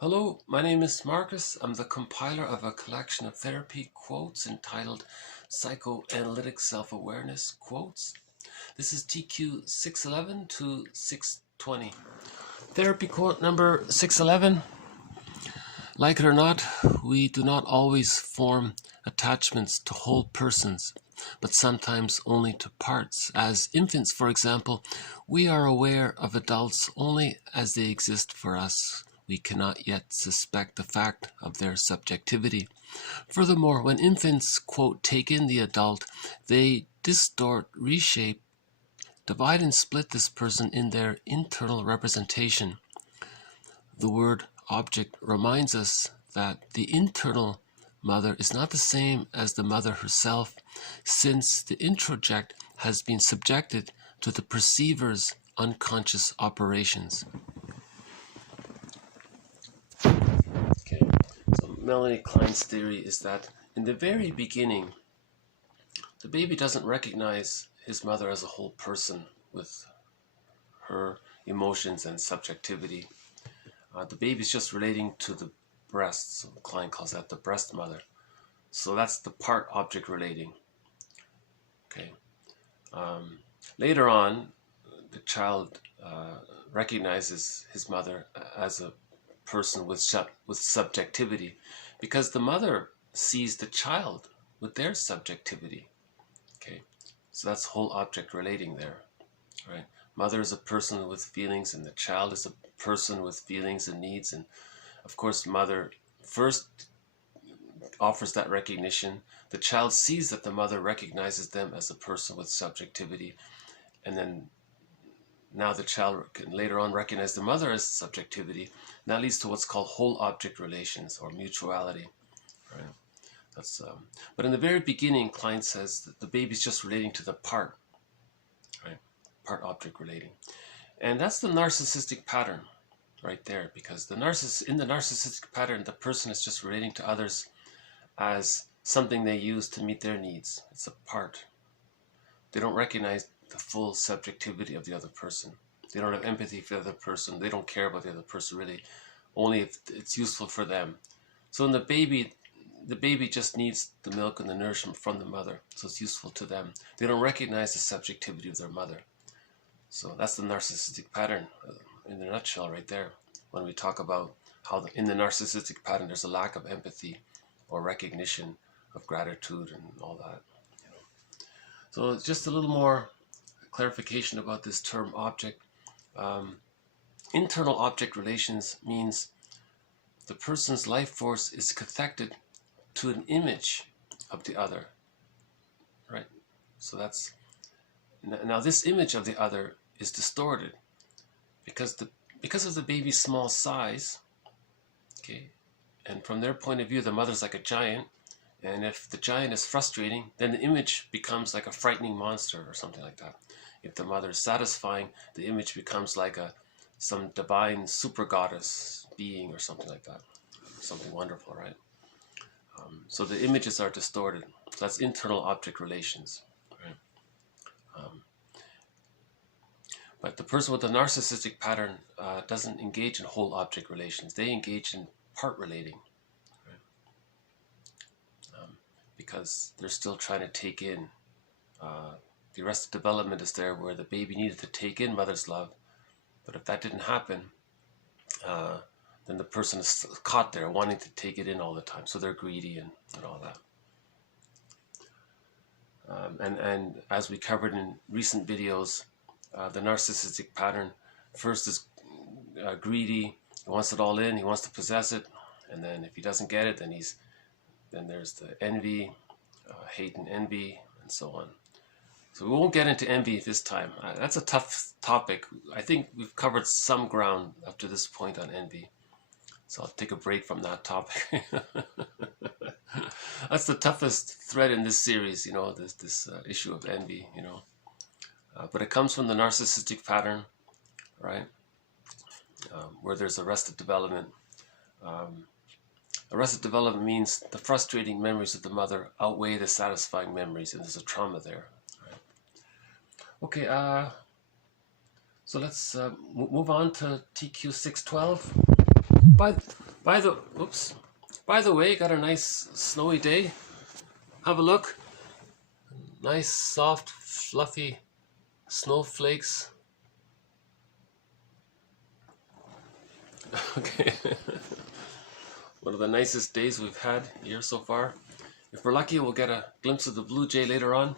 Hello, my name is Marcus. I'm the compiler of a collection of therapy quotes entitled Psychoanalytic Self-Awareness Quotes. This is TQ 611 to 620. Therapy quote number 611. Like it or not, we do not always form attachments to whole persons, but sometimes only to parts. As infants, for example, we are aware of adults only as they exist for us. We cannot yet suspect the fact of their subjectivity. Furthermore, when infants, quote, take in the adult, they distort, reshape, divide and split this person in their internal representation. The word object reminds us that the internal mother is not the same as the mother herself, since the introject has been subjected to the perceiver's unconscious operations. Okay, so Melanie Klein's theory is that in the very beginning, the baby doesn't recognize his mother as a whole person with her emotions and subjectivity. The baby's just relating to the breast. So Klein calls that the breast mother. So that's the part object relating. Okay. Later on, the child recognizes his mother as a person with subjectivity, because the mother sees the child with their subjectivity. Okay, so that's whole object relating there, right? Mother is a person with feelings, and the child is a person with feelings and needs. And of course, mother first offers that recognition. The child sees that the mother recognizes them as a person with subjectivity, and then now the child can later on recognize the mother as subjectivity. And that leads to what's called whole object relations or mutuality, right? That's but in the very beginning, Klein says that the baby's just relating to the part, right? Part object relating, and that's the narcissistic pattern, right there. Because in the narcissistic pattern, the person is just relating to others as something they use to meet their needs. It's a part. They don't recognize the full subjectivity of the other person. They don't have empathy for the other person. They don't care about the other person really, only if it's useful for them. So in the baby just needs the milk and the nourishment from the mother, so it's useful to them. They don't recognize the subjectivity of their mother. So that's the narcissistic pattern in a nutshell right there. When we talk about how in the narcissistic pattern there's a lack of empathy or recognition of gratitude and all that. So it's just a little more clarification about this term object. Internal object relations means the person's life force is connected to an image of the other, right? So that's now this image of the other is distorted because of the baby's small size, okay? And from their point of view, the mother's like a giant, and if the giant is frustrating, then the image becomes like a frightening monster or something like that. If the mother is satisfying, the image becomes like some divine super goddess being or something like that. Something wonderful, right? So the images are distorted. So that's internal object relations, right? But the person with the narcissistic pattern doesn't engage in whole object relations. They engage in part relating, right? Because they're still trying to take in. The arrested development is there where the baby needed to take in mother's love, but if that didn't happen, then the person is caught there wanting to take it in all the time, so they're greedy and all that. And as we covered in recent videos, the narcissistic pattern first is greedy. He wants it all in. He wants to possess it, and then if he doesn't get it, then there's the envy, hate and envy, and so on. So we won't get into envy this time. That's a tough topic. I think we've covered some ground up to this point on envy. So I'll take a break from that topic. That's the toughest thread in this series, this issue of envy, But it comes from the narcissistic pattern, right? Where there's arrested development. Arrested development means the frustrating memories of the mother outweigh the satisfying memories, and there's a trauma there. Okay, so let's move on to TQ 612. By the way, got a nice snowy day. Have a look. Nice, soft, fluffy snowflakes. Okay. One of the nicest days we've had here so far. If we're lucky, we'll get a glimpse of the blue jay later on.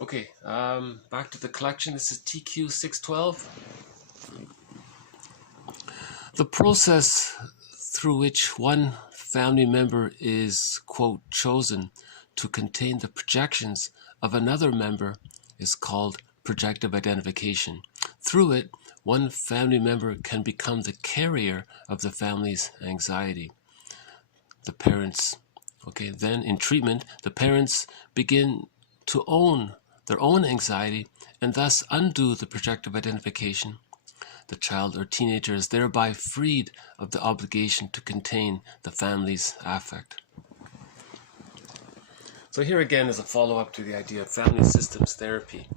Okay, back to the collection. This is TQ 612. The process through which one family member is, quote, chosen to contain the projections of another member is called projective identification. Through it, one family member can become the carrier of the family's anxiety. The parents, okay, then in treatment, the parents begin to own their own anxiety and thus undo the projective identification. The child or teenager is thereby freed of the obligation to contain the family's affect. So here again is a follow-up to the idea of family systems therapy.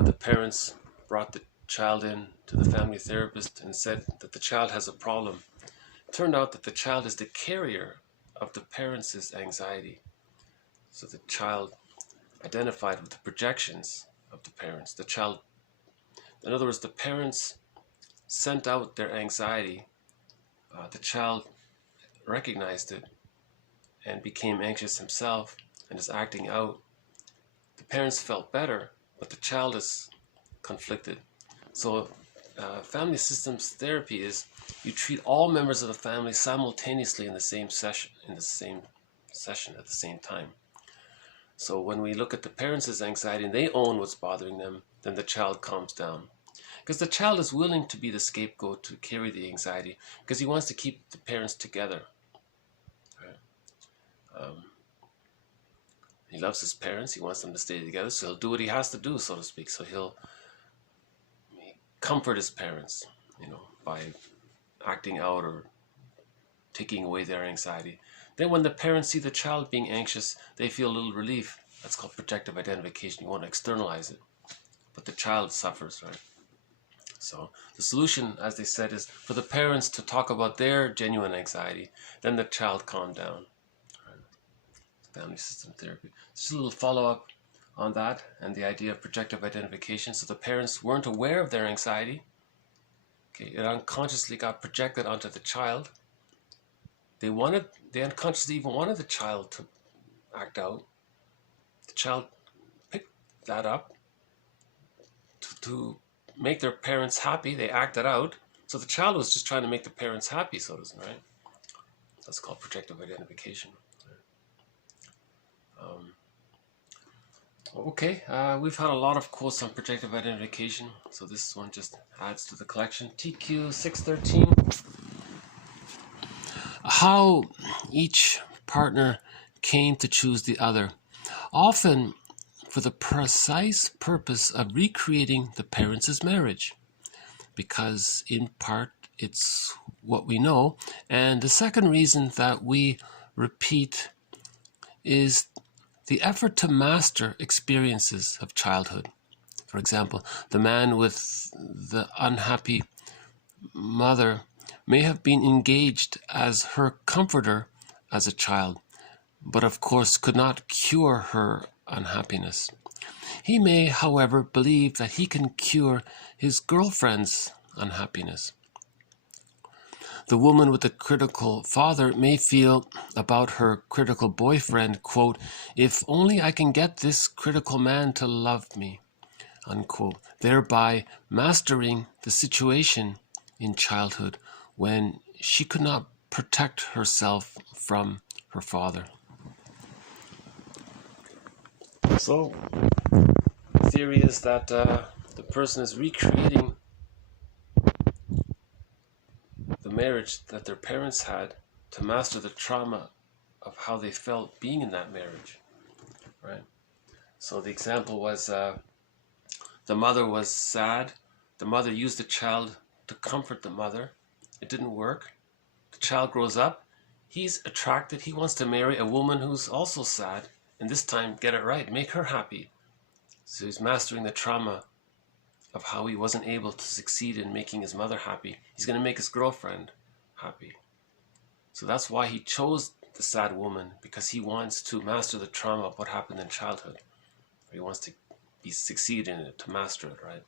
The parents brought the child in to the family therapist and said that the child has a problem. It turned out that the child is the carrier of the parents' anxiety. So the child identified with the projections of the parents. The child, in other words, the parents sent out their anxiety. The child recognized it and became anxious himself and is acting out. The parents felt better, but the child is conflicted. So family systems therapy is you treat all members of the family simultaneously in the same session, at the same time. So when we look at the parents' anxiety and they own what's bothering them, then the child calms down. Because the child is willing to be the scapegoat to carry the anxiety because he wants to keep the parents together. Right? He loves his parents, he wants them to stay together, so he'll do what he has to do, so to speak. So he'll comfort his parents, by acting out or taking away their anxiety. Then when the parents see the child being anxious, they feel a little relief. That's called projective identification. You want to externalize it. But the child suffers, right? So the solution, as they said, is for the parents to talk about their genuine anxiety. Then the child calmed down. Right? Family system therapy. Just a little follow-up on that and the idea of projective identification. So the parents weren't aware of their anxiety. Okay, it unconsciously got projected onto the child. They unconsciously even wanted the child to act out. The child picked that up to make their parents happy. They acted out. So the child was just trying to make the parents happy, so to speak, right? That's called projective identification. Okay, we've had a lot of quotes on projective identification, so this one just adds to the collection. TQ 613. How each partner came to choose the other, often for the precise purpose of recreating the parents' marriage, because in part it's what we know, and the second reason that we repeat is the effort to master experiences of childhood. For example, the man with the unhappy mother may have been engaged as her comforter as a child, but of course could not cure her unhappiness. He may, however, believe that he can cure his girlfriend's unhappiness. The woman with the critical father may feel about her critical boyfriend, quote, if only I can get this critical man to love me, unquote, thereby mastering the situation in childhood when she could not protect herself from her father. So, the theory is that the person is recreating the marriage that their parents had to master the trauma of how they felt being in that marriage, right? So the example was the mother was sad. The mother used the child to comfort the mother. It didn't work. The child grows up. He's attracted. He wants to marry a woman who's also sad, and this time get it right, make her happy. So he's mastering the trauma of how he wasn't able to succeed in making his mother happy. He's going to make his girlfriend happy. So that's why he chose the sad woman, because he wants to master the trauma of what happened in childhood. He wants to succeed in it, to master it, right?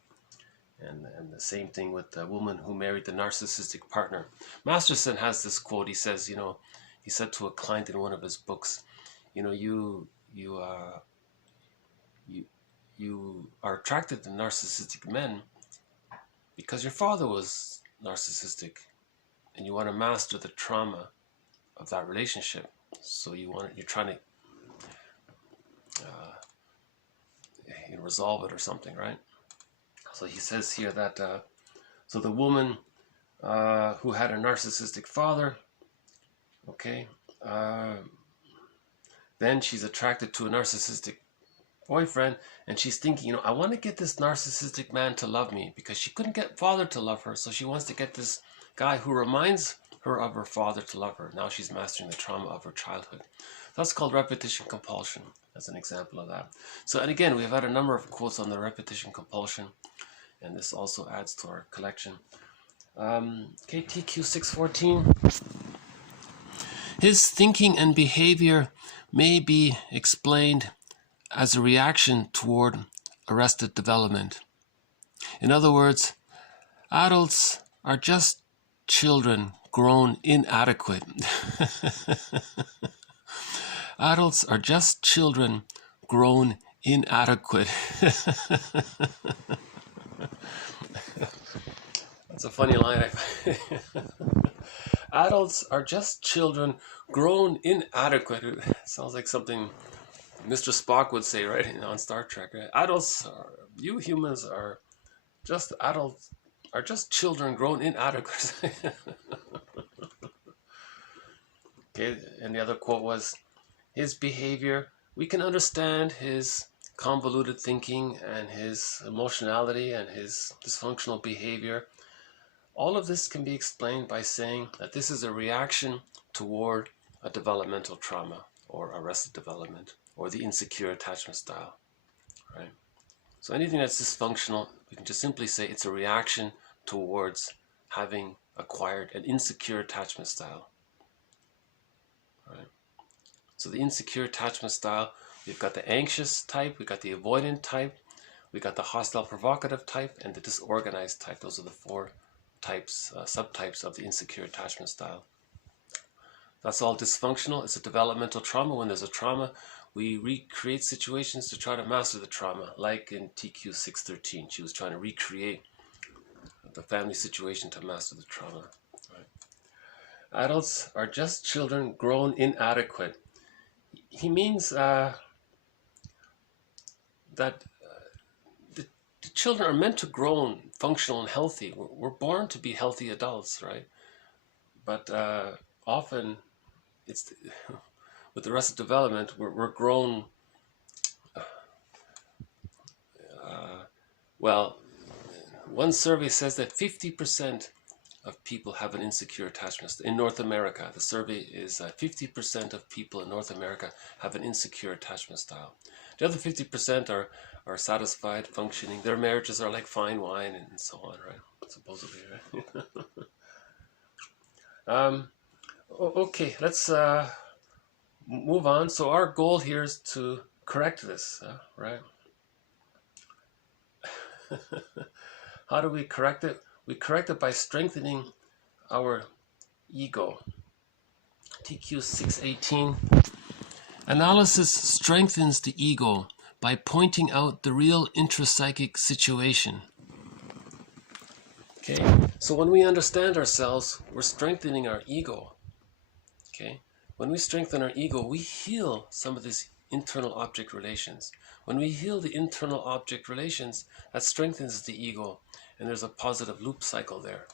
And the same thing with the woman who married the narcissistic partner. Masterson has this quote. He says, he said to a client in one of his books, you are attracted to narcissistic men because your father was narcissistic, and you want to master the trauma of that relationship. So you're trying to resolve it or something, right? So he says here that so the woman who had a narcissistic father, okay, then she's attracted to a narcissistic boyfriend, and she's thinking, I want to get this narcissistic man to love me, because she couldn't get father to love her, so she wants to get this guy who reminds her of her father to love her. Now she's mastering the trauma of her childhood. That's called repetition compulsion, as an example of that. So, and again, we've had a number of quotes on the repetition compulsion, and this also adds to our collection. Okay, TQ 614. His thinking and behavior may be explained as a reaction toward arrested development. In other words, adults are just children grown inadequate. Adults are just children grown inadequate. That's a funny line. Adults are just children grown inadequate. It sounds like something Mr. Spock would say, right, on Star Trek. Right? You humans are just adults, are just children grown inadequate. Okay, and the other quote was, his behavior, we can understand his convoluted thinking and his emotionality and his dysfunctional behavior. All of this can be explained by saying that this is a reaction toward a developmental trauma or arrested development or the insecure attachment style, right? So anything that's dysfunctional, we can just simply say it's a reaction towards having acquired an insecure attachment style, right? So the insecure attachment style, we've got the anxious type, we've got the avoidant type, we've got the hostile provocative type, and the disorganized type. Those are the four types, subtypes of the insecure attachment style. That's all dysfunctional. It's a developmental trauma. When there's a trauma, we recreate situations to try to master the trauma. Like in TQ 613, she was trying to recreate the family situation to master the trauma. Right? Adults are just children grown inadequate. He means that the children are meant to grow functional and healthy. We're born to be healthy adults, right? But often, with the rest of development, we're grown. Well, one survey says that 50% of people have an insecure attachment in North America. The survey is 50% of people in North America have an insecure attachment style. The other 50% are satisfied, functioning. Their marriages are like fine wine and so on, right? Supposedly, right? Okay, let's move on. So our goal here is to correct this, right? How do we correct it? We correct it by strengthening our ego. TQ 618. Analysis strengthens the ego by pointing out the real intrapsychic situation. Okay, so when we understand ourselves, we're strengthening our ego. Okay, when we strengthen our ego, we heal some of these internal object relations. When we heal the internal object relations, that strengthens the ego, and there's a positive loop cycle there.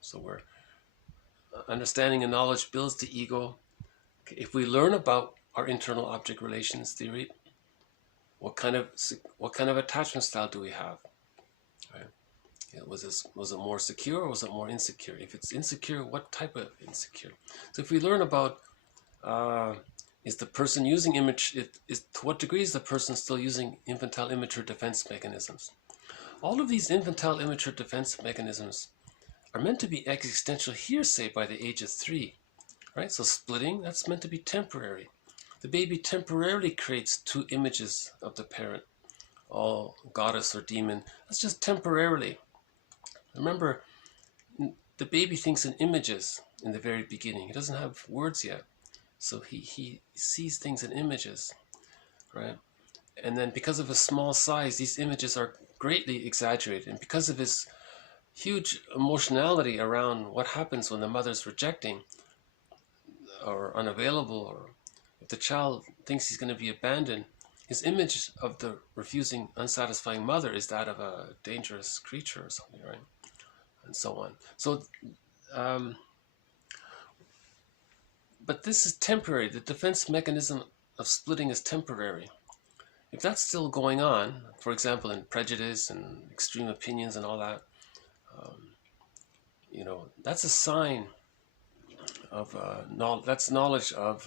So we're understanding and knowledge builds the ego. Okay, if we learn about our internal object relations theory, what kind of attachment style do we have? Right? Was it more secure or was it more insecure? If it's insecure, what type of insecure? So if we learn about is the person using to what degree is the person still using infantile immature defense mechanisms? All of these infantile immature defense mechanisms are meant to be existential hearsay by the age of 3. right? So splitting, that's meant to be temporary. The baby temporarily creates two images of the parent, all goddess or demon. That's just temporarily. Remember, the baby thinks in images in the very beginning. He doesn't have words yet. So he sees things in images, right? And then because of his small size, these images are greatly exaggerated. And because of his huge emotionality around what happens when the mother's rejecting or unavailable, or if the child thinks he's going to be abandoned, his image of the refusing, unsatisfying mother is that of a dangerous creature or something, right? And so on. So, but this is temporary. The defense mechanism of splitting is temporary. If that's still going on, for example, in prejudice and extreme opinions and all that, that's a sign of that's knowledge of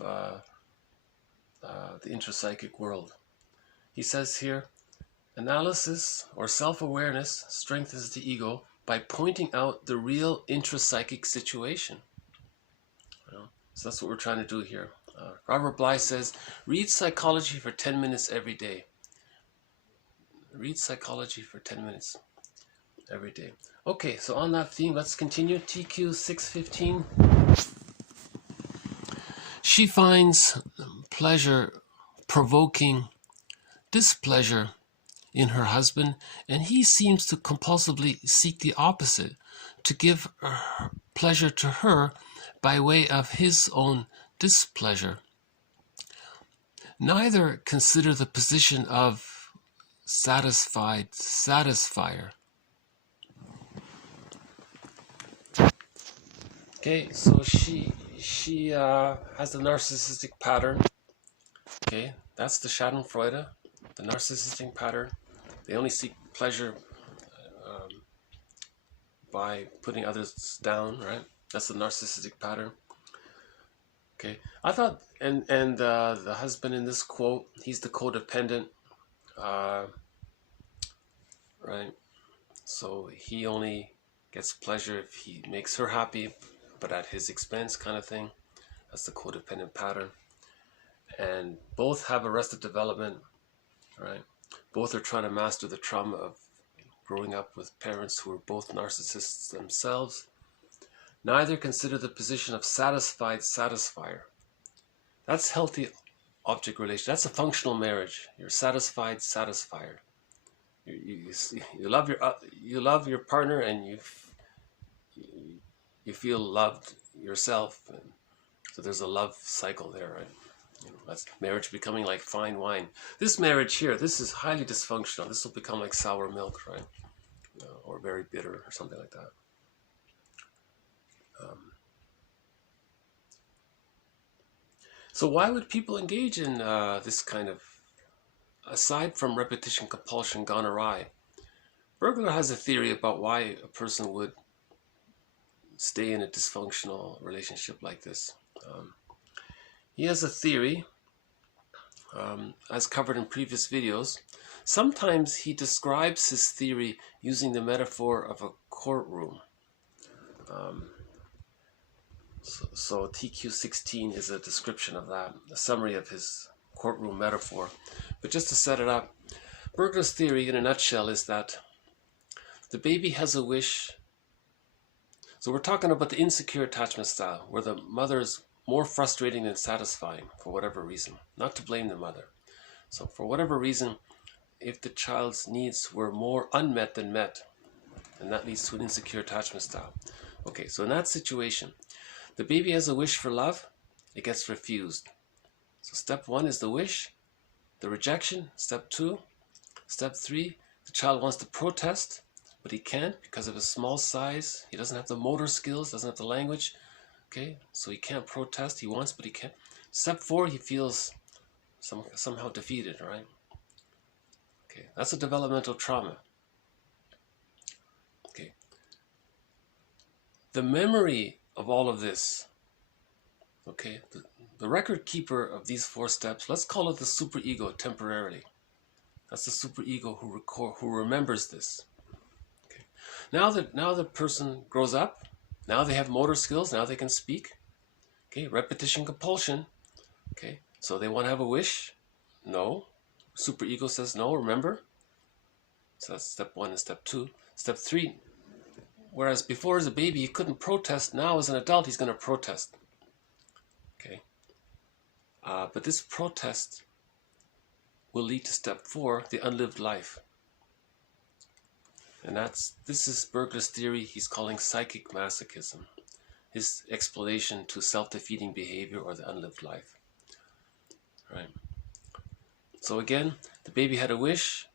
the intrapsychic world. He says here, analysis or self-awareness strengthens the ego by pointing out the real intrapsychic situation. So that's what we're trying to do here. Robert Bly says, read psychology for 10 minutes every day. Read psychology for 10 minutes every day. Okay, so on that theme, let's continue. TQ 615. She finds pleasure provoking displeasure in her husband, and he seems to compulsively seek the opposite, to give pleasure to her by way of his own displeasure. Neither consider the position of satisfied satisfier. Okay, so she has the narcissistic pattern. Okay, that's the Schadenfreude, the narcissistic pattern. They only seek pleasure by putting others down, right? That's the narcissistic pattern. Okay, I thought, and the husband in this quote, he's the codependent, right? So he only gets pleasure if he makes her happy, but at his expense, kind of thing. That's the codependent pattern. And both have arrested development, right? Both are trying to master the trauma of growing up with parents who are both narcissists themselves. Neither consider the position of satisfied satisfier. That's healthy object relation. That's a functional marriage. You're satisfied satisfier. You love your partner, and you feel loved yourself. And so there's a love cycle there, right? That's marriage becoming like fine wine. This marriage here, this is highly dysfunctional. This will become like sour milk, right? Or very bitter or something like that. So why would people engage in this kind of, aside from repetition compulsion gone awry? Bergler has a theory about why a person would stay in a dysfunctional relationship like this. He has a theory, as covered in previous videos. Sometimes he describes his theory using the metaphor of a courtroom. So TQ16 is a description of that, a summary of his courtroom metaphor. But just to set it up, Bergler's theory in a nutshell is that the baby has a wish. So we're talking about the insecure attachment style, where the mother is more frustrating than satisfying for whatever reason. Not to blame the mother. So for whatever reason, if the child's needs were more unmet than met, then that leads to an insecure attachment style. Okay, so in that situation, the baby has a wish for love, it gets refused. So step 1 is the wish, the rejection. Step 2, step 3, the child wants to protest, but he can't because of his small size. He doesn't have the motor skills, doesn't have the language. Okay, so he can't protest. He wants, but he can't. Step 4, he feels somehow defeated, right? Okay, that's a developmental trauma. Okay, the memory of all of this, okay, the record keeper of these 4 steps, let's call it the superego temporarily. That's the superego who remembers this. Okay, now the person grows up, now they have motor skills, now they can speak. Okay, repetition compulsion. Okay, so they want to have a wish. No. Superego says no, remember? So that's step 1 and step 2. Step 3, whereas before as a baby he couldn't protest, now as an adult he's going to protest. Okay, but this protest will lead to step 4, the unlived life. And this is Bergler's theory he's calling psychic masochism, his explanation to self-defeating behavior or the unlived life. Right. So again, the baby had a wish.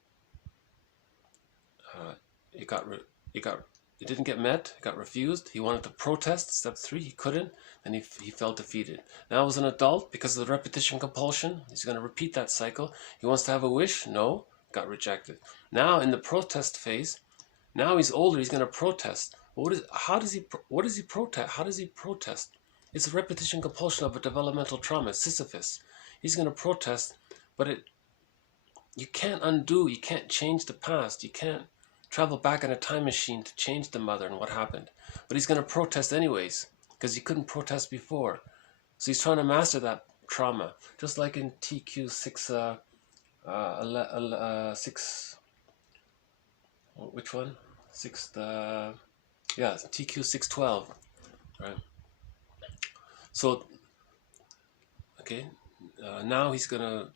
It didn't get met. It got refused. He wanted to protest. Step 3, he couldn't, and he felt defeated. Now as an adult, because of the repetition compulsion, he's going to repeat that cycle. He wants to have a wish. No, got rejected. Now in the protest phase, now he's older. He's going to protest. What does he protest? How does he protest? It's a repetition compulsion of a developmental trauma, Sisyphus. He's going to protest, but you can't undo. You can't change the past. You can't travel back in a time machine to change the mother and what happened. But he's going to protest anyways, because he couldn't protest before. So he's trying to master that trauma. Just like in TQ 6, which one? TQ 612, right? So, okay, now he's going to,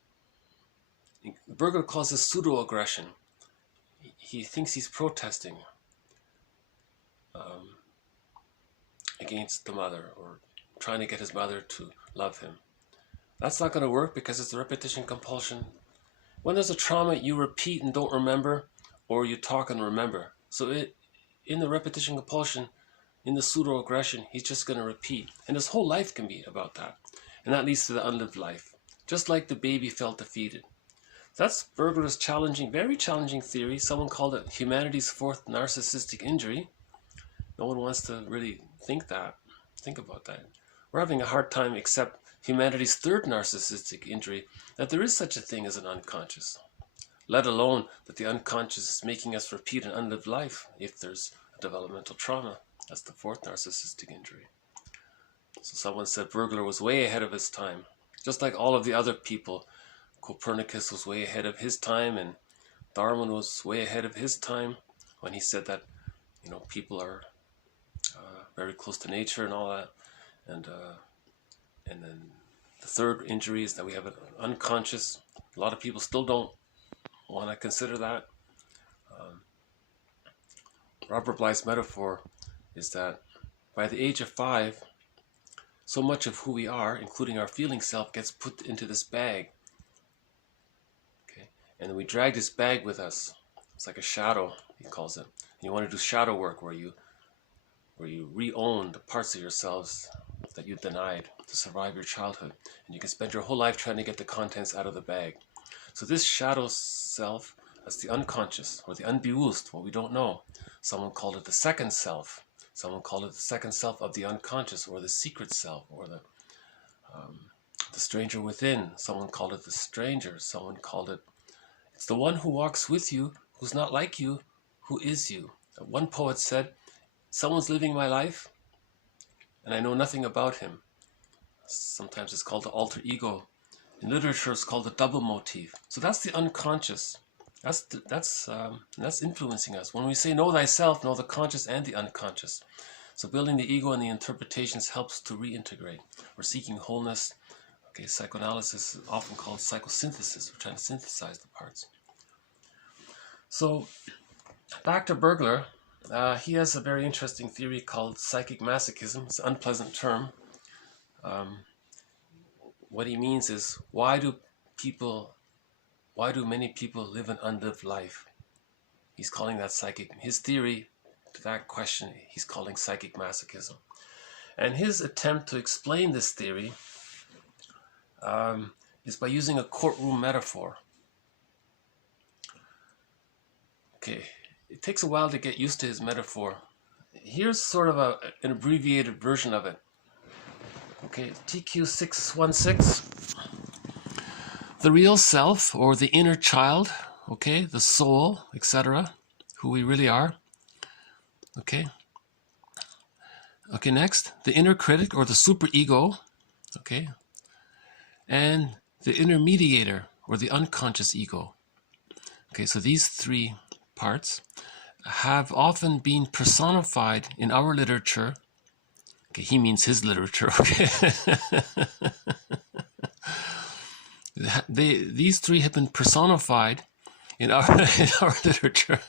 Bergler calls this pseudo-aggression. He thinks he's protesting against the mother or trying to get his mother to love him. That's not going to work because it's a repetition compulsion. When there's a trauma, you repeat and don't remember, or you talk and remember. So in the repetition compulsion, in the pseudo-aggression, he's just going to repeat. And his whole life can be about that. And that leads to the unlived life. Just like the baby felt defeated. That's Bergler's very challenging theory. Someone called it humanity's 4th narcissistic injury. No one wants to really think about that. We're having a hard time accept humanity's 3rd narcissistic injury, that there is such a thing as an unconscious. Let alone that the unconscious is making us repeat an unlived life if there's a developmental trauma. That's the 4th narcissistic injury. So someone said Bergler was way ahead of his time. Just like all of the other people. Copernicus was way ahead of his time, and Darwin was way ahead of his time when he said that, people are very close to nature and all that. And then the 3rd injury is that we have an unconscious. A lot of people still don't want to consider that. Robert Bly's metaphor is that by the age of 5, so much of who we are, including our feeling self, gets put into this bag. And then we drag this bag with us. It's like a shadow, he calls it. And you want to do shadow work where you re-own the parts of yourselves that you denied to survive your childhood. And you can spend your whole life trying to get the contents out of the bag. So this shadow self, that's the unconscious, or the unbewusst, what we don't know. Someone called it the second self. Someone called it the second self of the unconscious, or the secret self, or the stranger within. Someone called it the stranger. Someone called it, it's the one who walks with you, who's not like you, who is you. One poet said, someone's living my life, and I know nothing about him. Sometimes it's called the alter ego. In literature, it's called the double motif. So that's the unconscious. That's influencing us. When we say know thyself, know the conscious and the unconscious. So building the ego and the interpretations helps to reintegrate. We're seeking wholeness. Okay, psychoanalysis is often called psychosynthesis. We're trying to synthesize the parts. So, back to Bergler. He has a very interesting theory called psychic masochism. It's an unpleasant term. What he means is, why do many people live an unlived life? He's calling that psychic. His theory to that question, he's calling psychic masochism. And his attempt to explain this theory is by using a courtroom metaphor. Okay, it takes a while to get used to his metaphor. Here's sort of an abbreviated version of it. Okay, TQ 616. The real self, or the inner child, okay, the soul, etc., who we really are. Okay. Okay, next, the inner critic, or the superego, okay, and the intermediator, or the unconscious ego. Okay, so these three parts have often been personified in our literature. Okay, he means his literature, okay? These three have been personified in our literature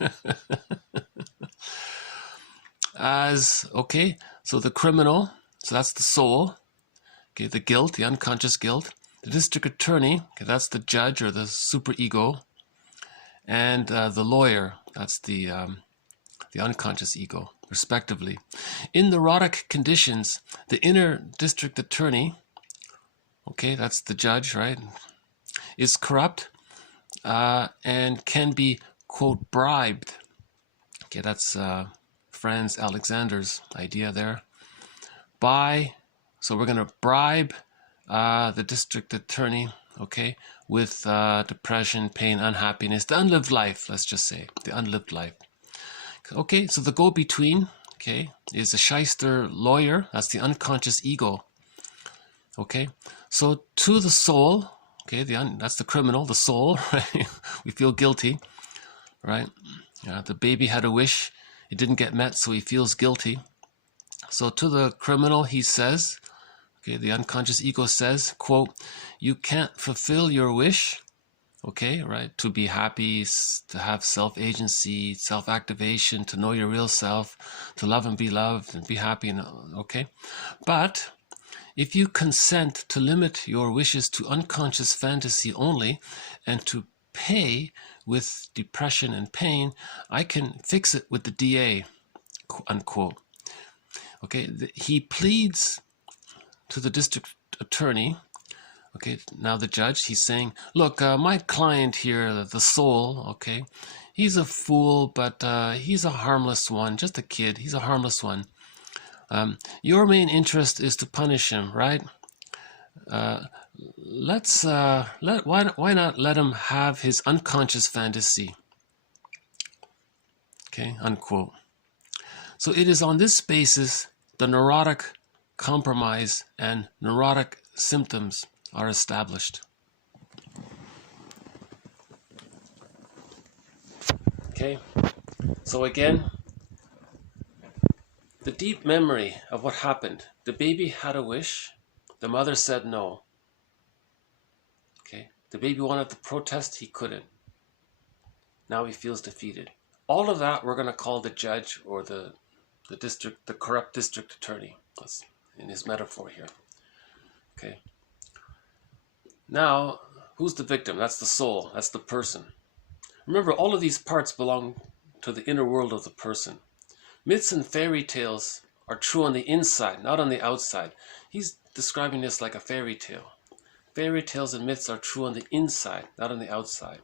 as, okay, so the criminal, so that's the soul, okay, the guilt, the unconscious guilt, the district attorney, okay, that's the judge or the superego, and the lawyer, that's the unconscious ego, respectively. In neurotic conditions, the inner district attorney, okay, that's the judge, right, is corrupt and can be, quote, bribed. Okay, that's Franz Alexander's idea there. So we're going to bribe the district attorney, okay, with depression, pain, unhappiness, the unlived life, let's just say, the unlived life. Okay, so the go-between, okay, is a shyster lawyer, that's the unconscious ego. Okay, so to the soul, okay, that's the criminal, the soul, right? We feel guilty, right? The baby had a wish, it didn't get met, so he feels guilty. So to the criminal, he says, okay, the unconscious ego says, quote, you can't fulfill your wish, okay, right, to be happy, to have self-agency, self-activation, to know your real self, to love and be loved and be happy, okay, but if you consent to limit your wishes to unconscious fantasy only and to pay with depression and pain, I can fix it with the DA, unquote. Okay, he pleads to the district attorney, okay, now the judge, he's saying, look, my client here, the soul, okay, he's a fool, but he's a harmless one, just a kid, he's a harmless one. Your main interest is to punish him, right? Why not let him have his unconscious fantasy? Okay, unquote. So it is on this basis the neurotic compromise and neurotic symptoms are established. Okay, so again, the deep memory of what happened. The baby had a wish. The mother said no. Okay, the baby wanted to protest. He couldn't. Now he feels defeated. All of that we're going to call the judge or the corrupt district attorney. That's in his metaphor here. Okay. Now, who's the victim? That's the soul. That's the person. Remember, all of these parts belong to the inner world of the person. Myths and fairy tales are true on the inside, not on the outside. He's describing this like a fairy tale. Fairy tales and myths are true on the inside, not on the outside.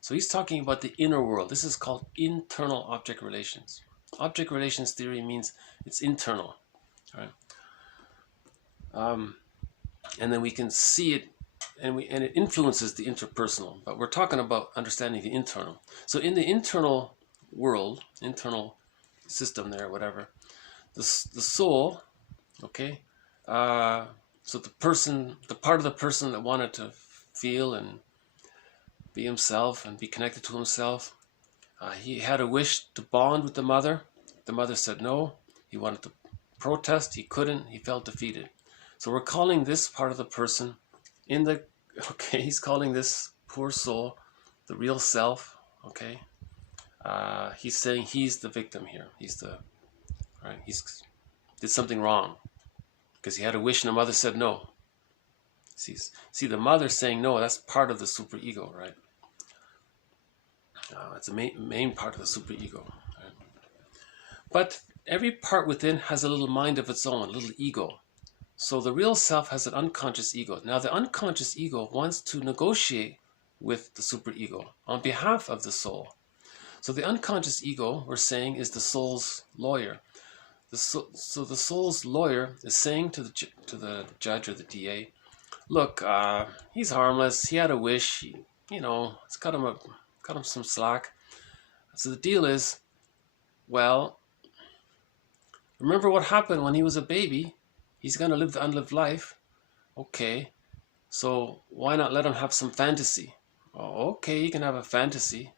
So he's talking about the inner world. This is called internal object relations. Object relations theory means it's internal, right? And then we can see it, and it influences the interpersonal. But we're talking about understanding the internal. So in the internal world, internal system there, whatever, the soul, okay, so the part of the person that wanted to feel and be himself and be connected to himself, he had a wish to bond with the mother. The mother said no. He wanted to protest. He couldn't. He felt defeated. So we're calling this part of the person he's calling this poor soul the real self, okay? He's saying he's the victim here. He's did something wrong because he had a wish and the mother said no. See, the mother saying no, that's part of the superego, right? It's a main part of the superego. Right? But every part within has a little mind of its own, a little ego. So the real self has an unconscious ego. Now the unconscious ego wants to negotiate with the superego on behalf of the soul. So the unconscious ego, we're saying, is the soul's lawyer. So the soul's lawyer is saying to the judge or the DA, look, he's harmless. He had a wish. It's cut him some slack. So the deal is, well, remember what happened when he was a baby. He's going to live the unlived life. Okay, so why not let him have some fantasy? Oh, okay, he can have a fantasy.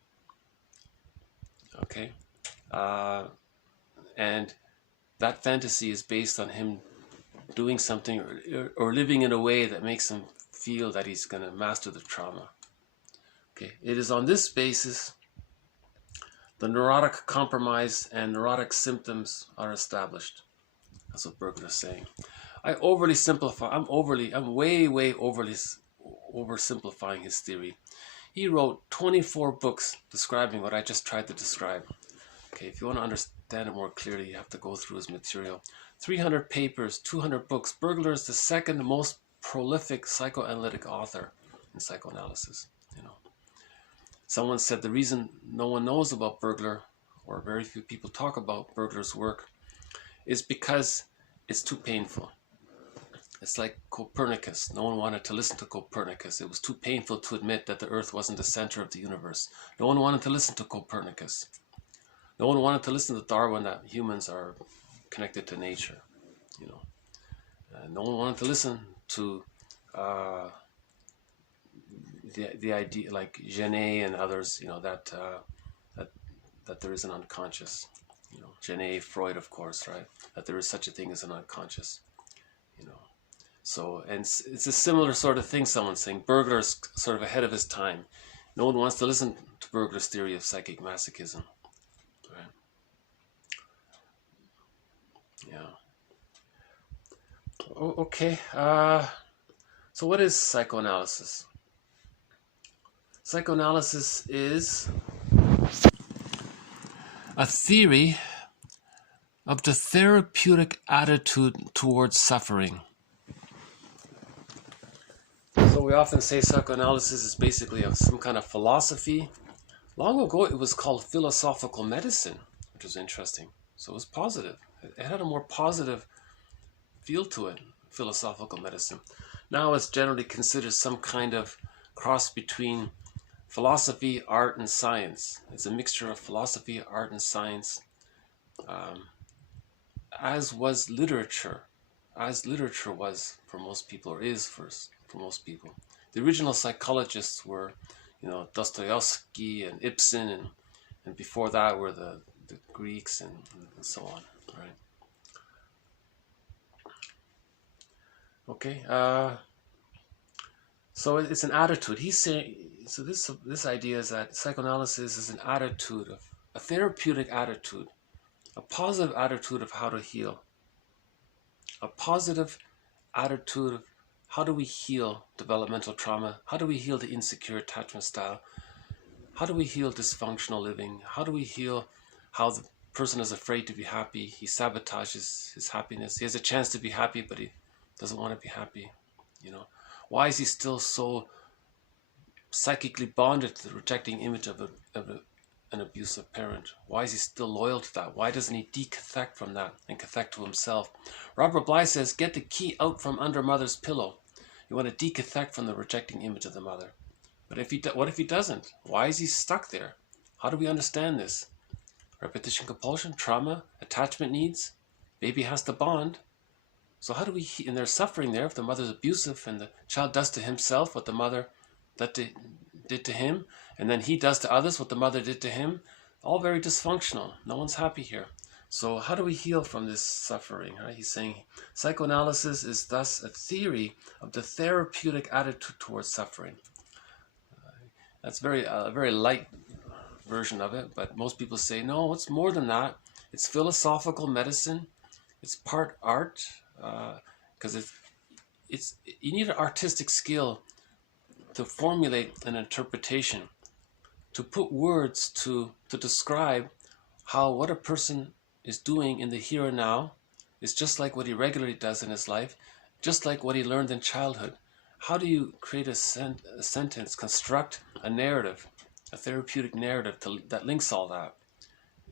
Okay, uh, and that fantasy is based on him doing something or living in a way that makes him feel that he's going to master the trauma. Okay, it is on this basis the neurotic compromise and neurotic symptoms are established. That's what Berger is saying. I overly simplify. I'm way oversimplifying his theory. He wrote 24 books describing what I just tried to describe. Okay, if you want to understand it more clearly, you have to go through his material. 300 papers, 200 books. Berger is the second most prolific psychoanalytic author in psychoanalysis. Someone said the reason no one knows about Berger, or very few people talk about Berger's work, is because it's too painful. It's like Copernicus. No one wanted to listen to Copernicus. It was too painful to admit that the Earth wasn't the center of the universe. No one wanted to listen to Copernicus. No one wanted to listen to Darwin that humans are connected to nature. No one wanted to listen to the idea, like Genet and others, that there is an unconscious. Genet, Freud, of course, right? That there is such a thing as an unconscious. So, and it's a similar sort of thing. Someone's saying Berger's sort of ahead of his time. No one wants to listen to Berger's theory of psychic masochism. Right? Yeah. Okay. So what is psychoanalysis? Psychoanalysis is a theory of the therapeutic attitude towards suffering. So we often say psychoanalysis is basically some kind of philosophy. Long ago it was called philosophical medicine, which was interesting. So it was positive. It had a more positive feel to it, philosophical medicine. Now it's generally considered some kind of cross between philosophy, art, and science. It's a mixture of philosophy, art, and science, as was literature, as literature was for most people, or is for most people. The original psychologists were, Dostoevsky and Ibsen, and before that were the Greeks and so on, right? Okay, so it's an attitude. He's saying, so this idea is that psychoanalysis is an attitude, of a therapeutic attitude, a positive attitude of how to heal, a positive attitude of how do we heal developmental trauma, how do we heal the insecure attachment style, how do we heal dysfunctional living, how do we heal how the person is afraid to be happy, he sabotages his happiness, he has a chance to be happy but he doesn't want to be happy. Why is he still so psychically bonded to the rejecting image of an abusive parent? Why is he still loyal to that? Why doesn't he decathect from that and cathect to himself? Robert Bly says, get the key out from under mother's pillow. You want to decathect from the rejecting image of the mother. But what if he doesn't? Why is he stuck there? How do we understand this? Repetition compulsion, trauma, attachment needs. Baby has to bond. So how do we, and there's suffering there if the mother's abusive and the child does to himself what the mother did to him, and then he does to others what the mother did to him. All very dysfunctional. No one's happy here. So how do we heal from this suffering? Right? He's saying psychoanalysis is thus a theory of the therapeutic attitude towards suffering. That's a very light version of it, but most people say, no, it's more than that. It's philosophical medicine. It's part art, because you need an artistic skill to formulate an interpretation, to put words to describe how what a person is doing in the here and now is just like what he regularly does in his life, just like what he learned in childhood. How do you create a sentence, construct a narrative, a therapeutic narrative that links all that?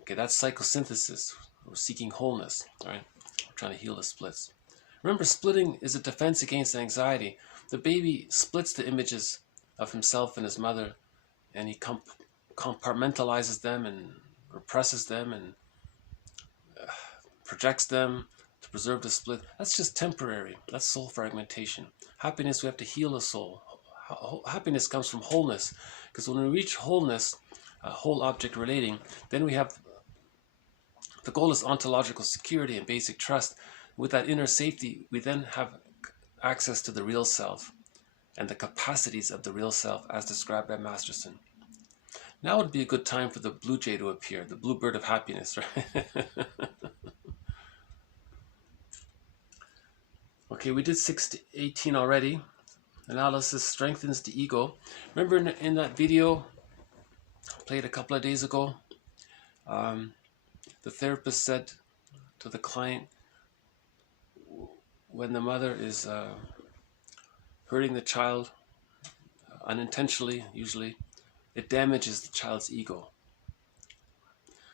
Okay, that's psychosynthesis, or seeking wholeness, right? We're trying to heal the splits. Remember, splitting is a defense against anxiety. The baby splits the images of himself and his mother, and he compartmentalizes them and represses them and projects them to preserve the split. That's just temporary. That's soul fragmentation. Happiness, we have to heal the soul. Happiness comes from wholeness, because when we reach wholeness, whole object relating, then we have, the goal is ontological security and basic trust. With that inner safety, we then have access to the real self and the capacities of the real self as described by Masterson. Now would be a good time for the blue jay to appear, the blue bird of happiness, right? Okay, we did 6 to 18 already. Analysis strengthens the ego. Remember in that video I played a couple of days ago, the therapist said to the client, when the mother is hurting the child unintentionally, usually, it damages the child's ego.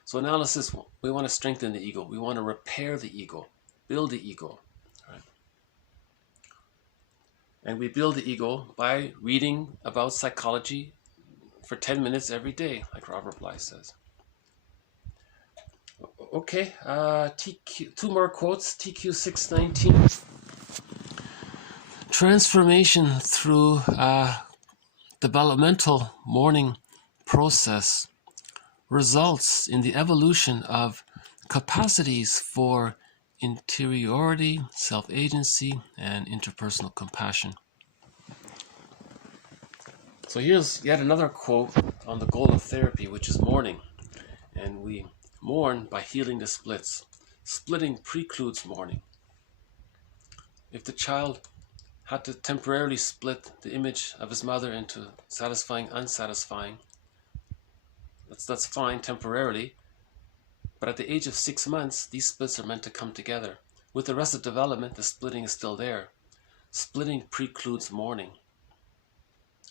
So analysis, we want to strengthen the ego. We want to repair the ego, build the ego. Right? And we build the ego by reading about psychology for 10 minutes every day, like Robert Bly says. Okay, TQ, 2 more quotes, TQ 619. Transformation through developmental mourning process results in the evolution of capacities for interiority, self-agency, and interpersonal compassion. So here's yet another quote on the goal of therapy, which is mourning. And we mourn by healing the splits. Splitting precludes mourning. If the child had to temporarily split the image of his mother into satisfying, unsatisfying, that's fine temporarily, but at the age of 6 months, these splits are meant to come together. With the rest of development, the splitting is still there. Splitting precludes mourning.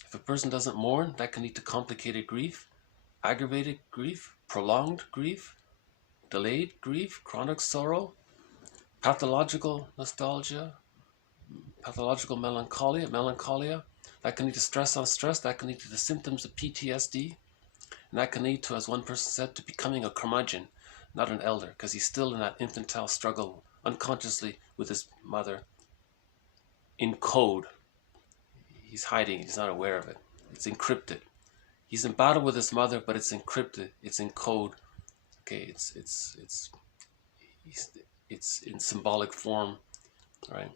If a person doesn't mourn, that can lead to complicated grief, aggravated grief, prolonged grief, delayed grief, chronic sorrow, pathological nostalgia, pathological melancholia, that can lead to stress on stress, that can lead to the symptoms of PTSD, and that can lead to, as one person said, to becoming a curmudgeon, not an elder, because he's still in that infantile struggle unconsciously with his mother in code. He's hiding, he's not aware of it. It's encrypted. He's in battle with his mother, but it's encrypted, it's in code. Okay, it's in symbolic form, right?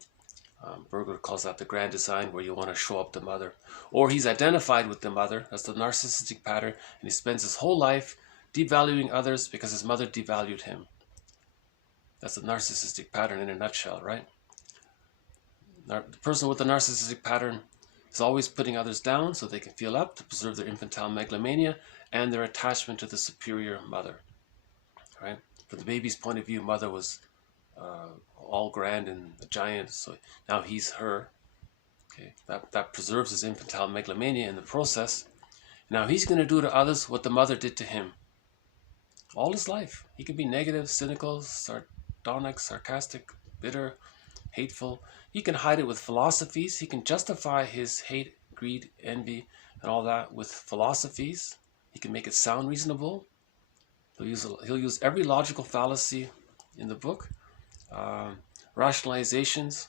Berger calls that the grand design, where you want to show up the mother. Or he's identified with the mother. That's the narcissistic pattern, and he spends his whole life devaluing others because his mother devalued him. That's the narcissistic pattern in a nutshell, right? The person with the narcissistic pattern is always putting others down so they can feel up to preserve their infantile megalomania and their attachment to the superior mother, right? From the baby's point of view, mother was all grand and a giant, so now he's her. Okay, that preserves his infantile megalomania in the process. Now he's going to do to others what the mother did to him all his life. He could be negative, cynical, sardonic, sarcastic, bitter, hateful. He can hide it with philosophies. He can justify his hate, greed, envy, and all that with philosophies. He can make it sound reasonable. He'll use every logical fallacy in the book. Rationalizations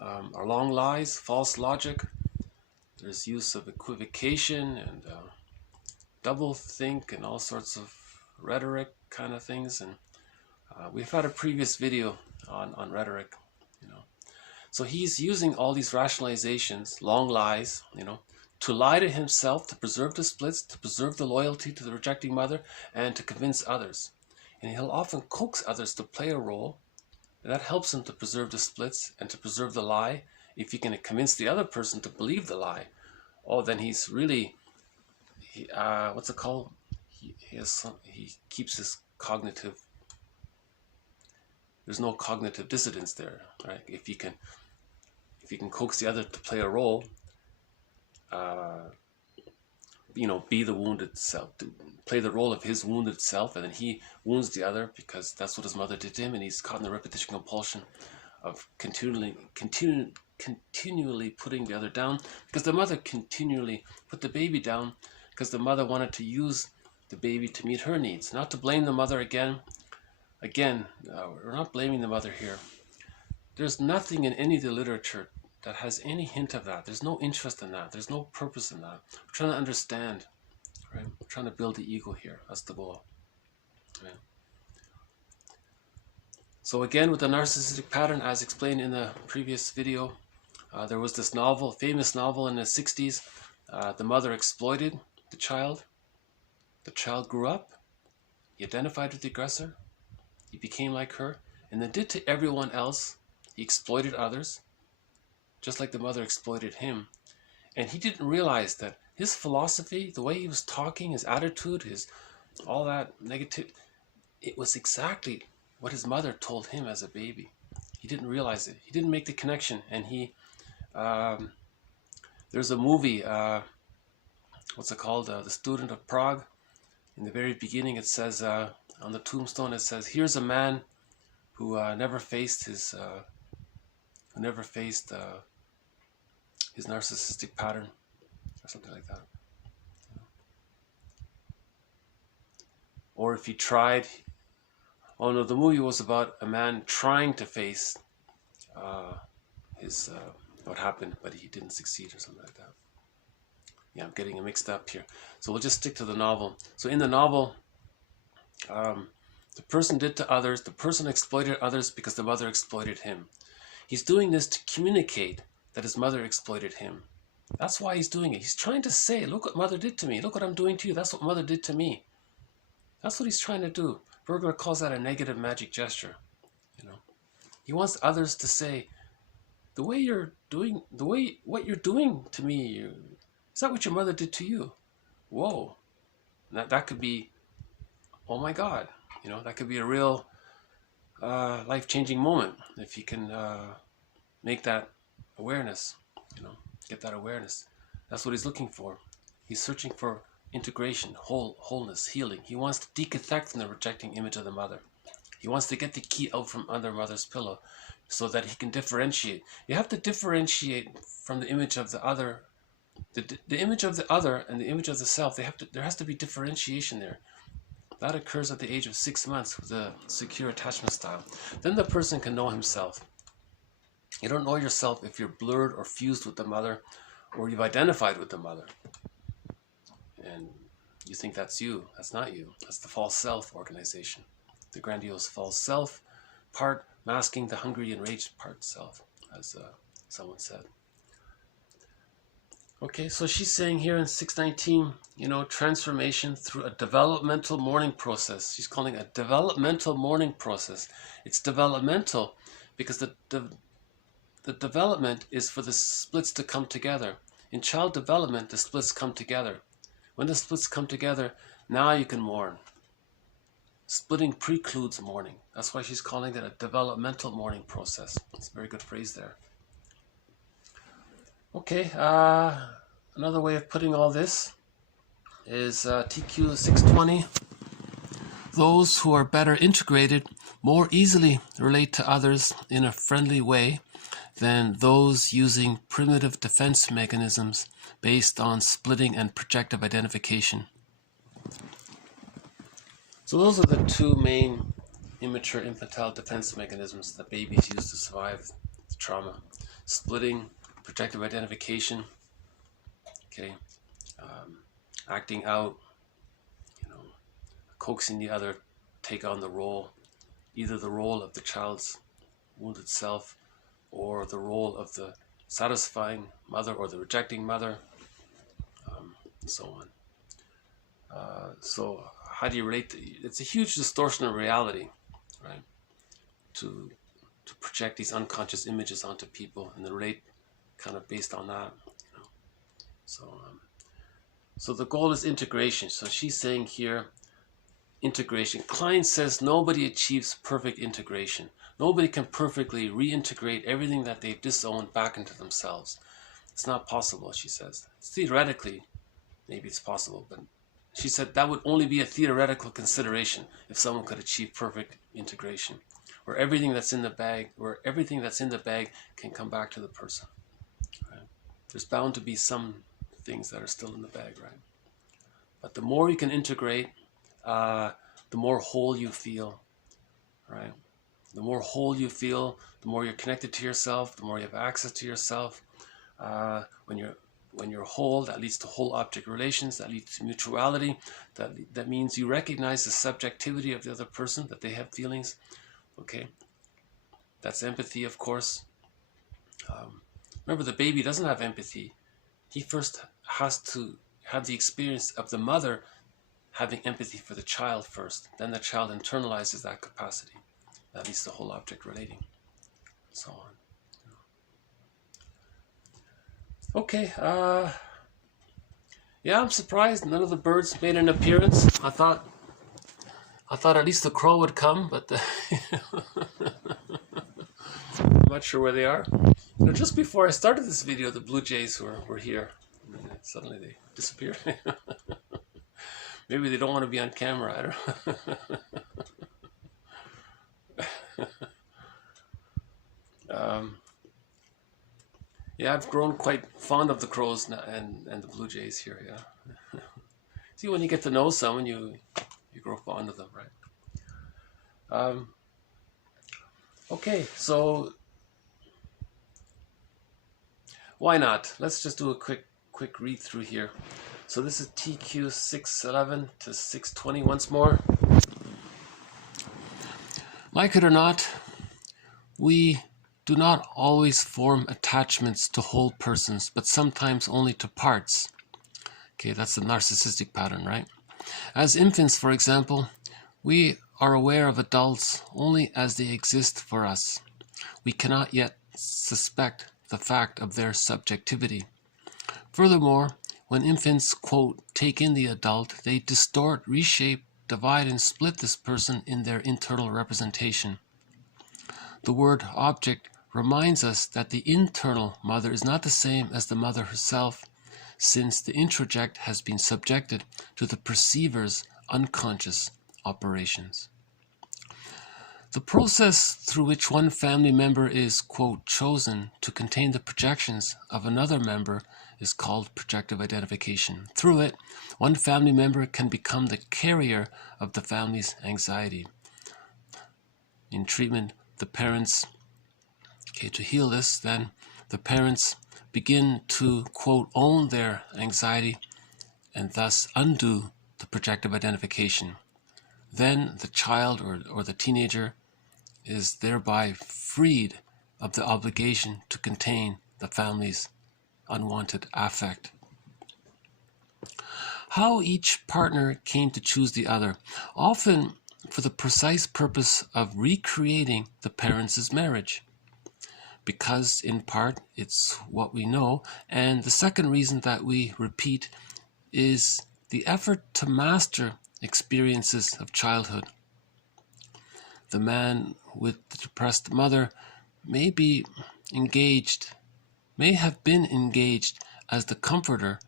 are long lies, false logic. There's use of equivocation and double think and all sorts of rhetoric kind of things. And we've had a previous video on rhetoric, you know. So he's using all these rationalizations, long lies, you know, to lie to himself, to preserve the splits, to preserve the loyalty to the rejecting mother, and to convince others. And he'll often coax others to play a role. And that helps him to preserve the splits and to preserve the lie. If he can convince the other person to believe the lie, oh, then he's really, what's it called? He keeps his cognitive. There's no cognitive dissonance there, right? If you can coax the other to play a role, you know, be the wounded self, to play the role of his wounded self, and then he wounds the other because that's what his mother did to him, and he's caught in the repetition compulsion of continually putting the other down, because the mother continually put the baby down because the mother wanted to use the baby to meet her needs. Not to blame the mother again, again, we're not blaming the mother here. There's nothing in any of the literature that has any hint of that. There's no interest in that. There's no purpose in that. We're trying to understand, right? We're trying to build the ego here. That's the goal. Right? So again, with the narcissistic pattern, as explained in the previous video, there was this novel, famous novel in the 60s. The mother exploited the child. The child grew up. He identified with the aggressor. He became like her, and then did to everyone else. He exploited others, just like the mother exploited him. And he didn't realize that his philosophy, the way he was talking, his attitude, his all that negative, it was exactly what his mother told him as a baby. He didn't realize it. He didn't make the connection. And he, there's a movie, what's it called? The Student of Prague. In the very beginning, it says, on the tombstone, it says, here's a man who never faced his narcissistic pattern, or something like that. Or if he tried, oh no, the movie was about a man trying to face what happened, but he didn't succeed, or something like that. Yeah, I'm getting it mixed up here. So we'll just stick to the novel. So in the novel, the person did to others, the person exploited others because the mother exploited him. He's doing this to communicate that his mother exploited him. That's why he's doing it. He's trying to say, look what mother did to me. Look what I'm doing to you. That's what mother did to me. That's what he's trying to do. Bergler calls that a negative magic gesture. You know, he wants others to say, what you're doing to me, is that what your mother did to you? Whoa. That could be, oh my God. You know, that could be a real life-changing moment if you can make that awareness, you know, get that awareness. That's what he's looking for. He's searching for integration, wholeness, healing. He wants to decathect from the rejecting image of the mother. He wants to get the key out from under mother's pillow so that he can differentiate. You have to differentiate from the image of the other. The image of the other and the image of the self, there has to be differentiation there. That occurs at the age of 6 months with the secure attachment style. Then the person can know himself. You don't know yourself if you're blurred or fused with the mother, or you've identified with the mother. And you think that's you. That's not you. That's the false self organization. The grandiose false self part masking the hungry enraged part self, as someone said. Okay, so she's saying here in 619, you know, transformation through a developmental mourning process. She's calling it a developmental mourning process. It's developmental because the development is for the splits to come together. In child development, the splits come together. When the splits come together, now you can mourn. Splitting precludes mourning. That's why she's calling it a developmental mourning process. It's a very good phrase there. Okay, another way of putting all this is TQ 620. Those who are better integrated more easily relate to others in a friendly way than those using primitive defense mechanisms based on splitting and projective identification. So those are the two main immature infantile defense mechanisms that babies use to survive the trauma. Splitting, projective identification, okay, acting out, you know, coaxing the other, take on the role, either the role of the child's wounded self or the role of the satisfying mother or the rejecting mother, and so on. So how do you relate it's a huge distortion of reality, right? To project these unconscious images onto people and then relate kind of based on that, you know. So the goal is integration. So she's saying here, integration. Klein says nobody achieves perfect integration. Nobody can perfectly reintegrate everything that they've disowned back into themselves. It's not possible, she says. Theoretically, maybe it's possible, but she said that would only be a theoretical consideration if someone could achieve perfect integration, where everything that's in the bag, can come back to the person. Right? There's bound to be some things that are still in the bag, right? But the more you can integrate, the more whole you feel, right? The more whole you feel, the more you're connected to yourself, the more you have access to yourself. When you're whole, that leads to whole object relations, that leads to mutuality. That means you recognize the subjectivity of the other person, that they have feelings. Okay, that's empathy, of course. Remember, the baby doesn't have empathy. He first has to have the experience of the mother having empathy for the child first. Then the child internalizes that capacity. That leads to whole object relating, and so on. Okay, yeah, I'm surprised none of the birds made an appearance. I thought at least the crow would come, but I'm not sure where they are. You know, just before I started this video, the blue jays were here, and then suddenly they disappeared. Maybe they don't want to be on camera, I don't know. Yeah, I've grown quite fond of the crows now, and the blue jays here, yeah. See, when you get to know someone, you grow fond of them, right? Okay, so why not? Let's just do a quick read through here. So this is TQ 611 to 620 once more. Like it or not, we do not always form attachments to whole persons, but sometimes only to parts. Okay, that's the narcissistic pattern, right? As infants, for example, we are aware of adults only as they exist for us. We cannot yet suspect the fact of their subjectivity. Furthermore, when infants, quote, take in the adult, they distort, reshape, divide, and split this person in their internal representation. The word object reminds us that the internal mother is not the same as the mother herself, since the introject has been subjected to the perceiver's unconscious operations. The process through which one family member is, quote, chosen to contain the projections of another member is called projective identification. Through it, one family member can become the carrier of the family's anxiety. In treatment, the parents, to heal this, then the parents begin to, quote, own their anxiety and thus undo the projective identification. Then the child or the teenager is thereby freed of the obligation to contain the family's unwanted affect. How each partner came to choose the other, often for the precise purpose of recreating the parents' marriage. Because, in part, it's what we know, and the second reason that we repeat is the effort to master experiences of childhood. The man with the depressed mother may have been engaged as the comforter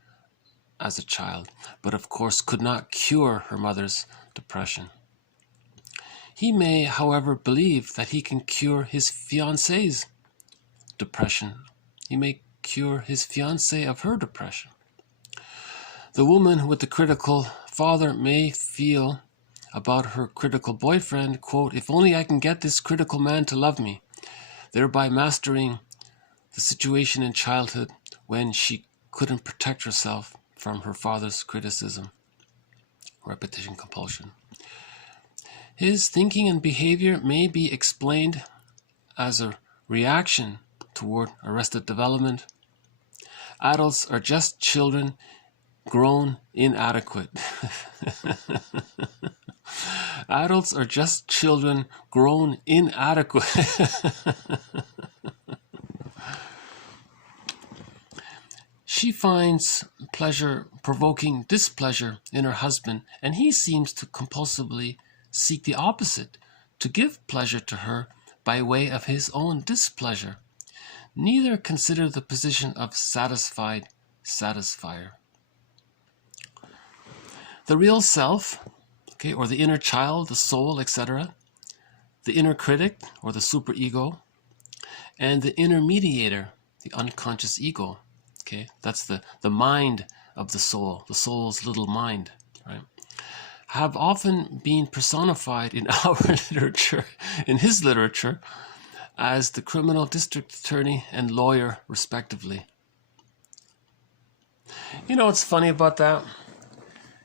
as a child, but of course could not cure her mother's depression. He may, however, believe that he can cure his fiancée's depression. He may cure his fiancée of her depression. The woman with the critical father may feel about her critical boyfriend, quote, if only I can get this critical man to love me, thereby mastering the situation in childhood when she couldn't protect herself from her father's criticism, repetition compulsion. His thinking and behavior may be explained as a reaction toward arrested development. Adults are just children grown inadequate. Adults are just children grown inadequate. She finds pleasure provoking displeasure in her husband, and he seems to compulsively seek the opposite, to give pleasure to her by way of his own displeasure. Neither consider the position of satisfied satisfier. The real self, or the inner child, the soul, etc., the inner critic, or the superego, and the inner mediator, the unconscious ego. That's the mind of the soul's little mind, right? have often been personified in our literature, in his literature, as the criminal district attorney and lawyer, respectively. You know what's funny about that?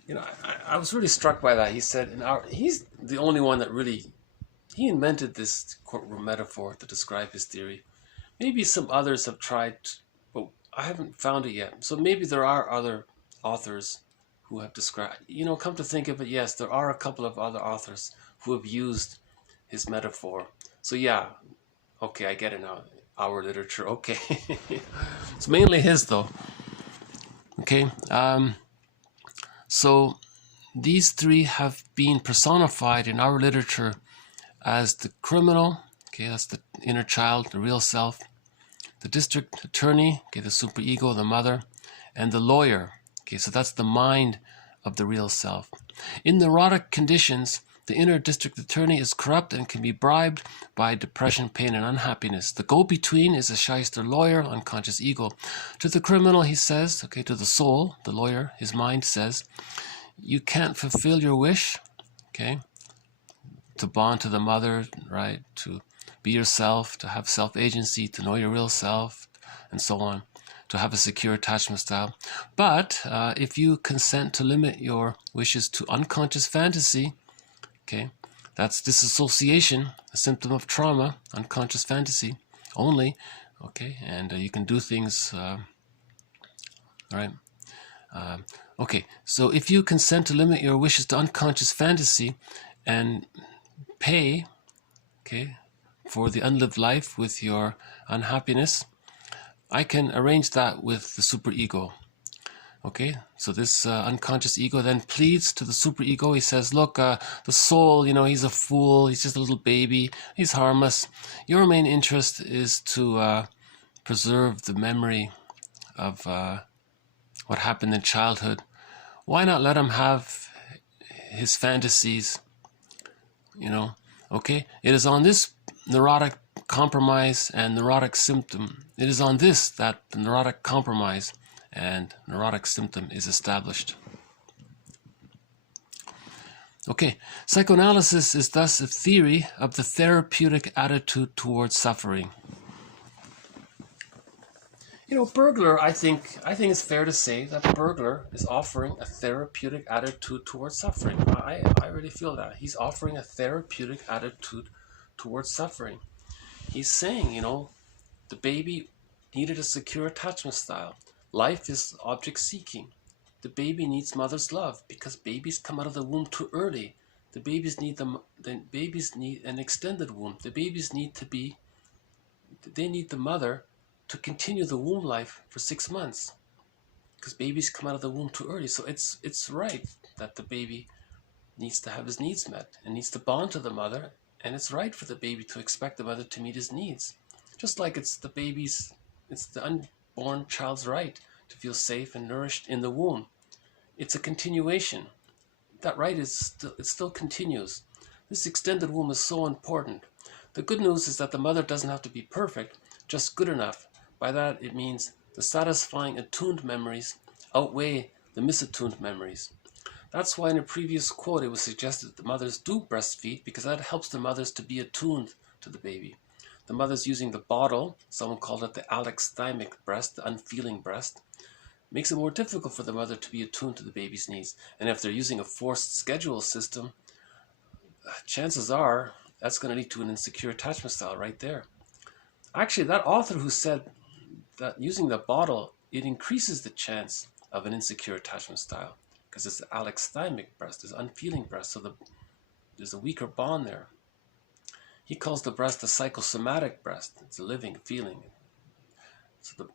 You know, I was really struck by that. He said, he's the only one that really, he invented this courtroom metaphor to describe his theory. Maybe some others have tried, but I haven't found it yet. So maybe there are other authors who have described, you know, come to think of it, yes, there are a couple of other authors who have used his metaphor. So yeah, okay, I get it now. Our literature, okay. It's mainly his though. Okay, so these three have been personified in our literature as the criminal, okay, that's the inner child, the real self, the district attorney, okay, the superego, the mother, and the lawyer, okay, so that's the mind of the real self. In neurotic conditions, the inner district attorney is corrupt and can be bribed by depression, pain, and unhappiness. The go-between is a shyster lawyer, unconscious ego. To the criminal, he says, okay, to the soul, the lawyer, his mind says, you can't fulfill your wish, okay, to bond to the mother, right, to be yourself, to have self-agency, to know your real self, and so on, to have a secure attachment style. But if you consent to limit your wishes to unconscious fantasy, okay, that's disassociation, a symptom of trauma, unconscious fantasy only, okay, and you can do things, all right. Okay, so if you consent to limit your wishes to unconscious fantasy and pay, okay, for the unlived life with your unhappiness, I can arrange that with the superego. Okay, so this unconscious ego then pleads to the superego. He says, look, the soul, you know, he's a fool. He's just a little baby. He's harmless. Your main interest is to preserve the memory of what happened in childhood. Why not let him have his fantasies, you know? Okay, it is on this neurotic compromise and neurotic symptom. It is on this that the neurotic compromise and neurotic symptom is established. Okay, psychoanalysis is thus a theory of the therapeutic attitude towards suffering. You know, Bergler, I think it's fair to say that Bergler is offering a therapeutic attitude towards suffering. I really feel that. He's offering a therapeutic attitude towards suffering. He's saying, you know, the baby needed a secure attachment style. Life is object seeking. The baby needs mother's love because babies come out of the womb too early. The babies need an extended womb. The babies need the mother to continue the womb life for 6 months because babies come out of the womb too early. So it's right that the baby needs to have his needs met and needs to bond to the mother, and it's right for the baby to expect the mother to meet his needs. Just like it's the unborn child's right to feel safe and nourished in the womb. It's a continuation. That right still continues. This extended womb is so important. The good news is that the mother doesn't have to be perfect, just good enough. By that it means the satisfying attuned memories outweigh the misattuned memories. That's why in a previous quote it was suggested that the mothers do breastfeed because that helps the mothers to be attuned to the baby. The mothers using the bottle, someone called it the alexithymic breast, the unfeeling breast, makes it more difficult for the mother to be attuned to the baby's needs. And if they're using a forced schedule system, chances are that's going to lead to an insecure attachment style right there. Actually, that author who said that using the bottle, it increases the chance of an insecure attachment style because it's the alexithymic breast, it's unfeeling breast, so there's a weaker bond there. He calls the breast the psychosomatic breast. It's a living feeling. So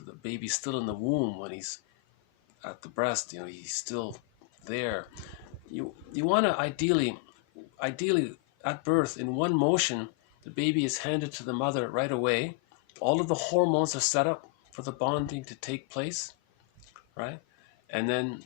the baby's still in the womb when he's at the breast, you know, he's still there. You want to ideally at birth, in one motion, the baby is handed to the mother right away. All of the hormones are set up for the bonding to take place, right? And then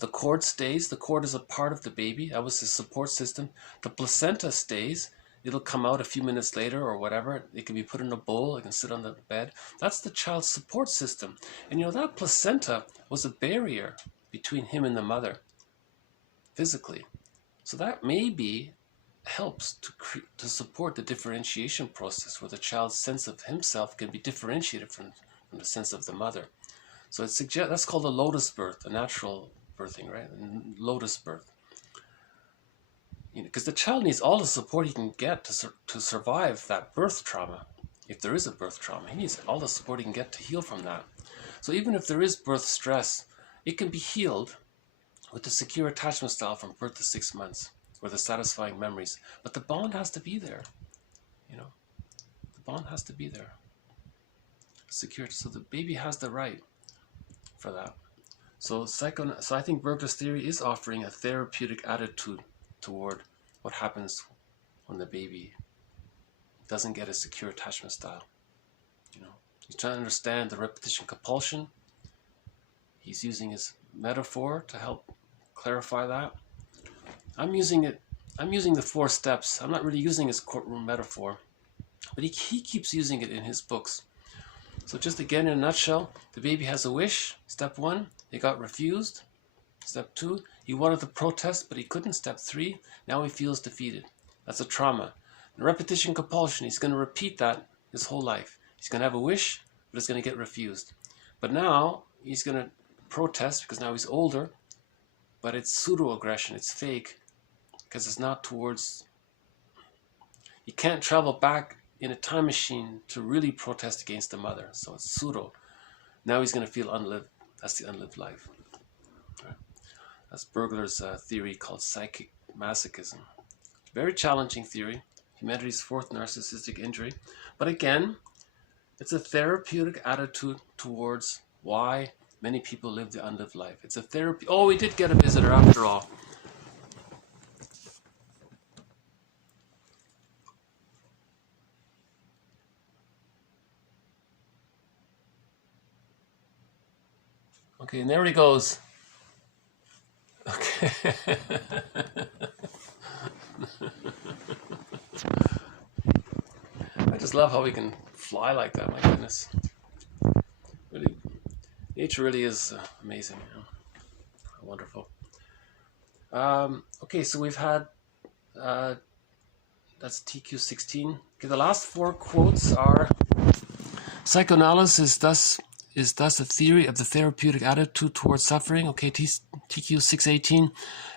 the cord stays. The cord is a part of the baby. That was his support system. The placenta stays. It'll come out a few minutes later or whatever. It can be put in a bowl. It can sit on the bed. That's the child's support system. And you know, that placenta was a barrier between him and the mother. physically. So that maybe helps to support the differentiation process, where the child's sense of himself can be differentiated from the sense of the mother. So it suggests, that's called a lotus birth, a natural birthing, right? Lotus birth. Because the child needs all the support he can get to survive that birth trauma. If there is a birth trauma, he needs all the support he can get to heal from that. So even if there is birth stress, it can be healed with the secure attachment style from birth to 6 months, or the satisfying memories. But the bond has to be there. The bond has to be there. Secure, so the baby has the right for that. So I think Berger's theory is offering a therapeutic attitude toward what happens when the baby doesn't get a secure attachment style. He's trying to understand the repetition compulsion. He's using his metaphor to help clarify that. I'm using the 4 steps. I'm not really using his courtroom metaphor, but he keeps using it in his books. So just again, in a nutshell, the baby has a wish. Step 1, it got refused. Step 2, he wanted to protest, but he couldn't. Step 3, now he feels defeated. That's a trauma. The repetition compulsion, he's going to repeat that his whole life. He's going to have a wish, but it's going to get refused. But now he's going to protest because now he's older, but it's pseudo-aggression, it's fake, because it's not towards... He can't travel back in a time machine to really protest against the mother, so it's pseudo. Now he's going to feel unlived. That's the unlived life. That's Berger's theory called psychic masochism. Very challenging theory, humanity's 4th narcissistic injury. But again, it's a therapeutic attitude towards why many people live the unlived life. It's a therapy. Oh, we did get a visitor after all. Okay, and there he goes. Okay. I just love how we can fly like that, my goodness. Really, nature really is amazing. Wonderful. Okay, so we've had, that's TQ 16. Okay, the last 4 quotes are, psychoanalysis is thus a theory of the therapeutic attitude towards suffering. Okay, TQ 618,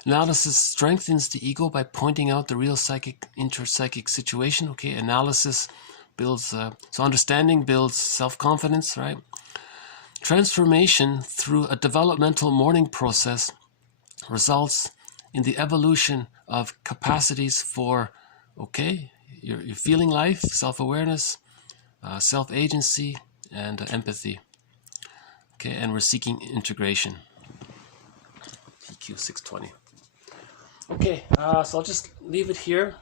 analysis strengthens the ego by pointing out the real interpsychic situation. Okay, analysis builds, so understanding builds self-confidence, right? Transformation through a developmental mourning process results in the evolution of capacities for, okay, you're feeling life, self-awareness, self-agency, and empathy. Okay, and we're seeking integration. TQ 620. Okay, so I'll just leave it here.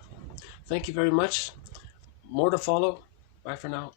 Thank you very much. More to follow. Bye for now.